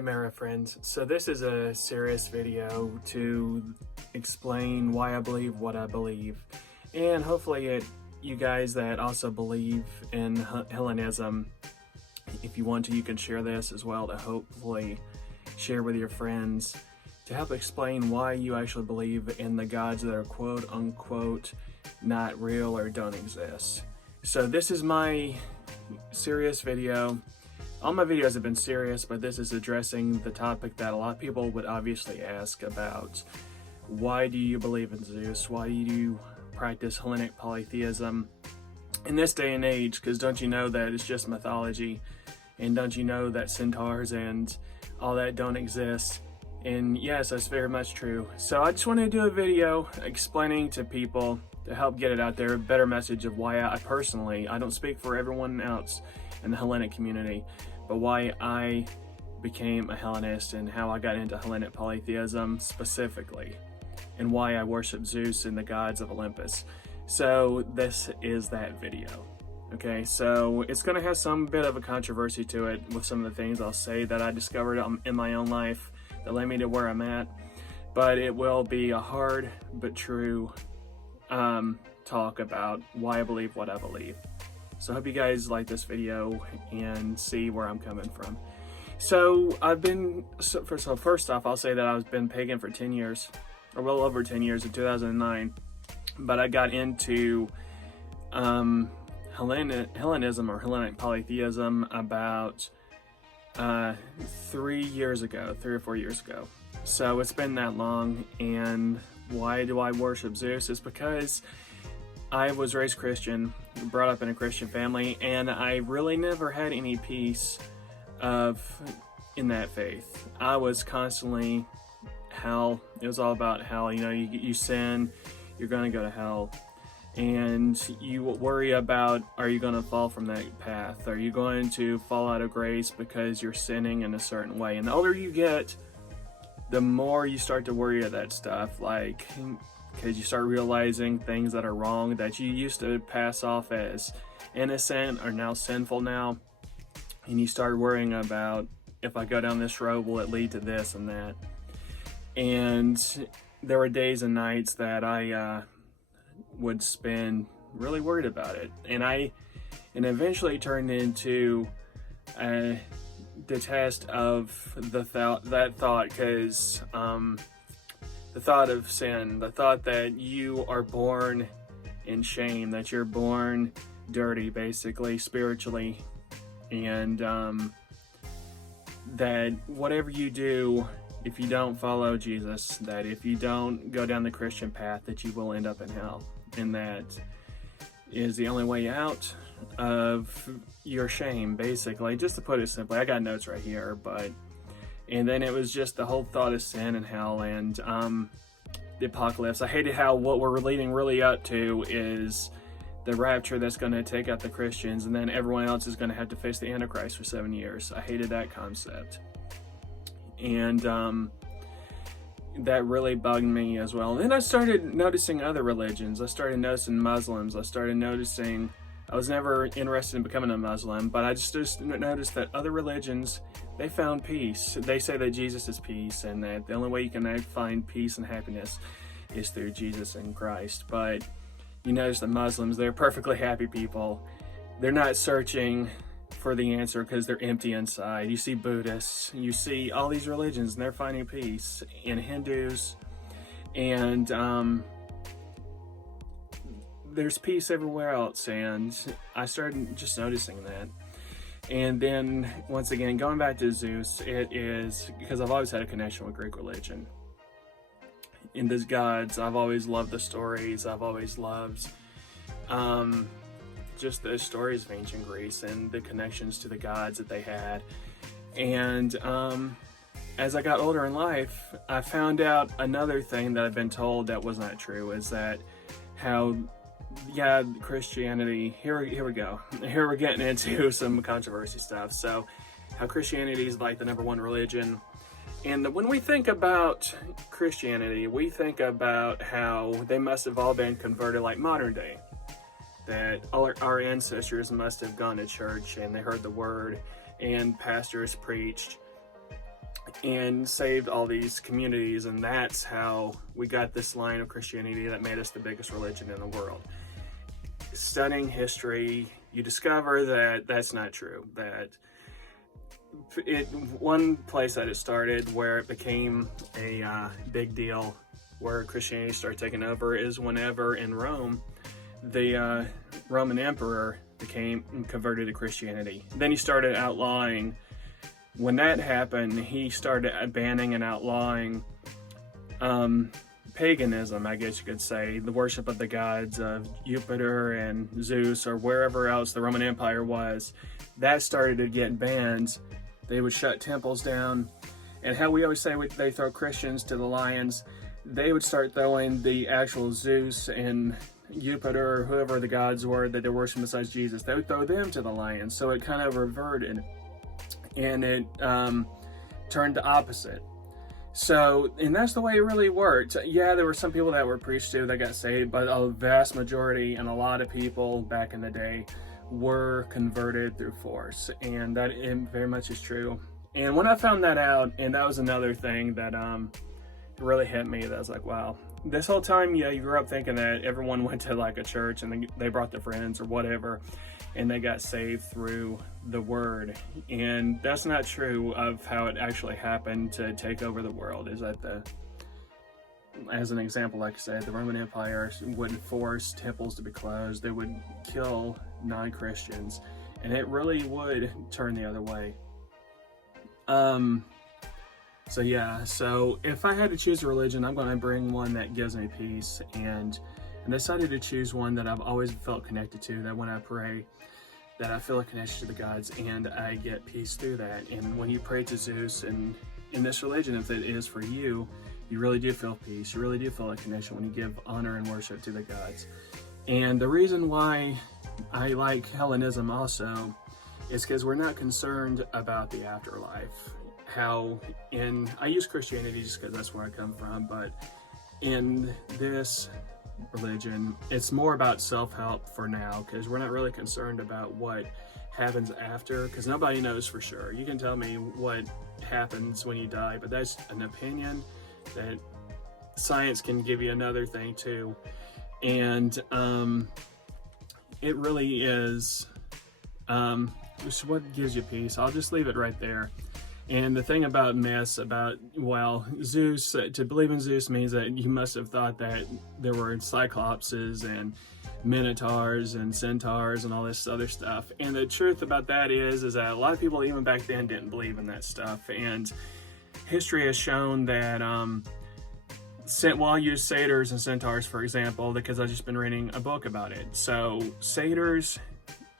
Mara friends. So this is a serious video to explain why I believe what I believe, and hopefully you guys that also believe in Hellenism, if you want to, you can share this as well to hopefully share with your friends to help explain why you actually believe in the gods that are quote unquote not real or don't exist. So this is my serious video. All my videos have been serious, but this is addressing the topic that a lot of people would obviously ask about. Why do you believe in Zeus? Why do you practice Hellenic polytheism in this day and age? Because don't you know that it's just mythology? And don't you know that centaurs and all that don't exist? And yes, that's very much true. So I just want to do a video explaining to people to help get it out there, a better message of why I personally, I don't speak for everyone else in the Hellenic community, but why I became a Hellenist and how I got into Hellenic polytheism specifically, and why I worship Zeus and the gods of Olympus. So this is that video. Okay, so it's going to have some bit of a controversy to it with some of the things I'll say that I discovered in my own life that led me to where I'm at, but it will be a hard but true talk about why I believe what I believe. So I hope you guys like this video and see where I'm coming from. So first off, I'll say that I've been pagan for 10 years, or well over 10 years, in 2009, but I got into Hellenism or Hellenic polytheism about 3 or 4 years ago. So it's been that long. And why do I worship Zeus? Is because I was raised Christian, brought up in a Christian family, and I really never had any peace in that faith. I was constantly hell. It was all about hell. You know, you sin, you're going to go to hell. And you worry about, are you going to fall from that path? Are you going to fall out of grace because you're sinning in a certain way? And the older you get, the more you start to worry about that stuff, like, because you start realizing things that are wrong that you used to pass off as innocent are now sinful now. And you start worrying about, if I go down this road, will it lead to this and that? And there were days and nights that I would spend really worried about it. And eventually turned into the test of that thought, because the thought of sin, the thought that you are born in shame, that you're born dirty, basically, spiritually, and that whatever you do, if you don't follow Jesus, that if you don't go down the Christian path, that you will end up in hell. And that is the only way out of your shame, basically, just to put it simply. I got notes right here, and then it was just the whole thought of sin and hell and the apocalypse. I hated how what we're leading really up to is the rapture that's going to take out the Christians, and then everyone else is going to have to face the Antichrist for 7 years. I hated that concept. And that really bugged me as well. And then I started noticing other religions. I started noticing Muslims. I was never interested in becoming a Muslim, but I just noticed that other religions, they found peace. They say that Jesus is peace, and that the only way you can find peace and happiness is through Jesus and Christ. But you notice the Muslims, they're perfectly happy people. They're not searching for the answer because they're empty inside. You see Buddhists, you see all these religions, and they're finding peace. And Hindus, and there's peace everywhere else. And I started just noticing that. And then once again, going back to Zeus, it is because I've always had a connection with Greek religion. In these gods, I've always loved the stories. I've always loved just the stories of ancient Greece and the connections to the gods that they had. And as I got older in life, I found out another thing that I've been told that was not true, is that how, yeah, Christianity, here we go. Here we're getting into some controversy stuff. So how Christianity is like the #1 religion. And when we think about Christianity, we think about how they must have all been converted like modern day. That all our ancestors must have gone to church and they heard the word and pastors preached and saved all these communities, and that's how we got this line of Christianity that made us the biggest religion in the world. Studying history, you discover that that's not true. That one place that it started where it became a big deal, where Christianity started taking over, is whenever in Rome, the Roman emperor became converted to Christianity. Then he started outlawing. When that happened, he started banning and outlawing paganism, I guess you could say, the worship of the gods of Jupiter and Zeus, or wherever else the Roman Empire was. That started to get banned. They would shut temples down, and how we always say they throw Christians to the lions, they would start throwing the actual Zeus and Jupiter, or whoever the gods were that they're worshiping besides Jesus. They would throw them to the lions. So it kind of reverted, and it turned the opposite. So, and that's the way it really worked. Yeah, there were some people that were preached to that got saved, but a vast majority and a lot of people back in the day were converted through force, and that very much is true. And when I found that out, and that was another thing that really hit me, that I was like, wow, this whole time, yeah, you grew up thinking that everyone went to like a church and they brought their friends or whatever, and they got saved through the word. And that's not true of how it actually happened to take over the world. Is that as an example, like I said, the Roman Empire would force temples to be closed. They would kill non-Christians, and it really would turn the other way. So yeah, so if I had to choose a religion, I'm going to bring one that gives me peace, and I decided to choose one that I've always felt connected to, that when I pray, that I feel a connection to the gods, and I get peace through that. And when you pray to Zeus, and in this religion, if it is for you, you really do feel peace. You really do feel a connection when you give honor and worship to the gods. And the reason why I like Hellenism also is because we're not concerned about the afterlife. I use Christianity just because that's where I come from, but in this religion, it's more about self-help for now, because we're not really concerned about what happens after, because nobody knows for sure. You can tell me what happens when you die, but that's an opinion that science can give you another thing too. And it really is what gives you peace. I'll just leave it right there. And the thing about myths, Zeus, to believe in Zeus means that you must have thought that there were cyclopses and minotaurs and centaurs and all this other stuff. And the truth about that is that a lot of people even back then didn't believe in that stuff. And history has shown that, I'll use satyrs and centaurs, for example, because I've just been reading a book about it. So satyrs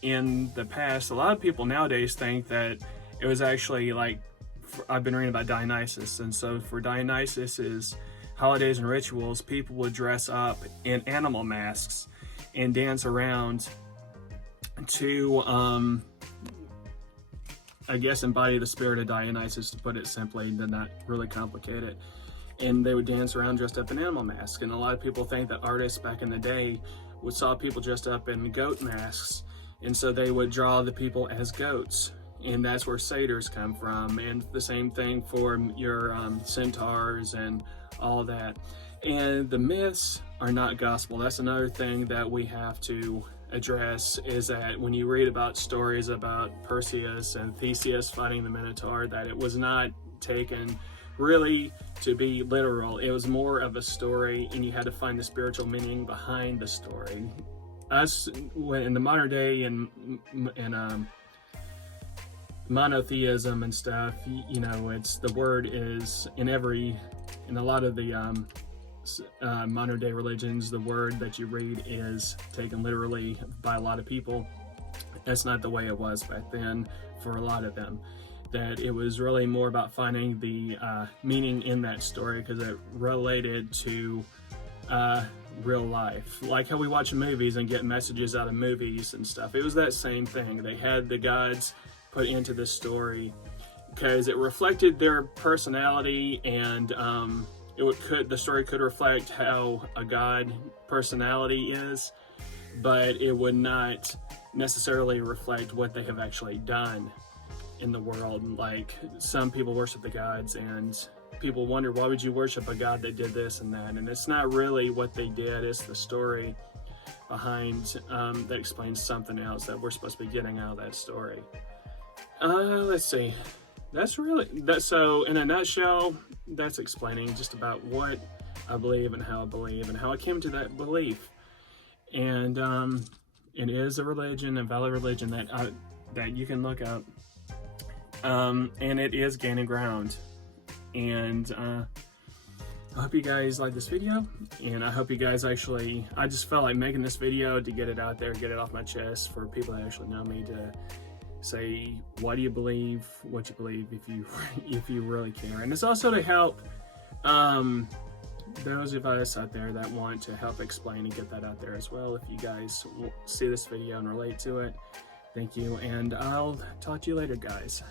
in the past, a lot of people nowadays think that it was actually I've been reading about Dionysus, and so for Dionysus's holidays and rituals, people would dress up in animal masks and dance around to, I guess, embody the spirit of Dionysus, to put it simply, to not really complicate it. And they would dance around dressed up in animal masks. And a lot of people think that artists back in the day saw people dressed up in goat masks, and so they would draw the people as goats. And that's where satyrs come from, and the same thing for your centaurs and all that. And the myths are not gospel. That's another thing that we have to address, is that when you read about stories about Perseus and Theseus fighting the Minotaur, that it was not taken really to be literal. It was more of a story, and you had to find the spiritual meaning behind the story. In the modern day, and monotheism and stuff, it's the word is in a lot of the modern day religions, the word that you read is taken literally by a lot of people. That's not the way it was back then for a lot of them. That it was really more about finding the meaning in that story, because it related to real life, like how we watch movies and get messages out of movies and stuff. It was that same thing. They had the gods put into this story because it reflected their personality, and the story could reflect how a god personality is, but it would not necessarily reflect what they have actually done. in the world. Like, some people worship the gods, and people wonder, why would you worship a god that did this and that? And it's not really what they did, it's the story behind that explains something else that we're supposed to be getting out of that story. Let's see. So in a nutshell, that's explaining just about what I believe and how I believe and how I came to that belief. And it is a religion, a valid religion that you can look up, and it is gaining ground. And I hope you guys like this video, and I hope you guys I just felt like making this video to get it out there, get it off my chest for people that actually know me, to say, why do you believe what you believe, if you really care. And it's also to help those of us out there that want to help explain and get that out there as well. If you guys see this video and relate to it, thank you, and I'll talk to you later, guys.